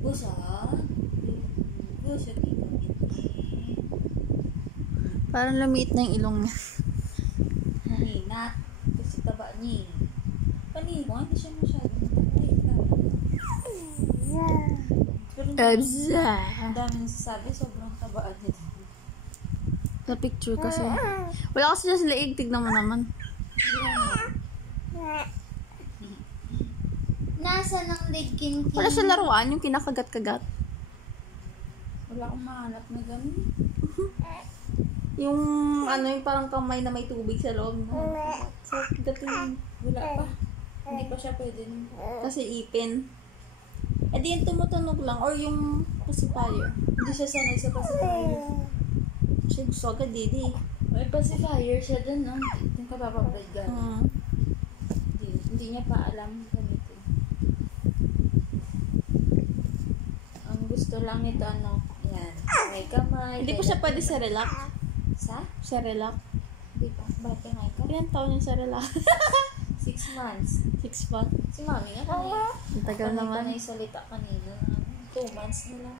Busa. Busa ginamit eh. Parang lumiit na yung ilong niya. Mahina. Kasi taba niya. Panimo, hindi siya masyadong mataba. Pero ang dami nasasabi, sobrang tabaan niya. Sa picture kasi. Wala kasi siya sa leeg. Tignan mo naman. Nasa ng leg king. Wala siya laruan. Yung kinakagat-kagat. Wala akong mahanap na gano'n. Yung ano yung parang kamay na may tubig sa loob. So, gating. Wala pa. Hindi pa siya pwede. Kasi ipin. E di yung tumutunog lang. Or yung pacifier. Hindi siya sanay sa pacifier. Siya gusto agad didi. May pacifier siya dun, no? Yung kapapabrad gano'n. Hindi niya pa alam ganito. Ang gusto lang nito, ano, yan. May kamay. Hindi pa siya pwede sa relax. Sa? Sa relax. Hindi pa. Bakit kamay ka? Ilan taon yung sa relax? 6 months. 6 months. Si mami nga kanina. Ang tagal naman. Panay salita kanina. 2 months na lang.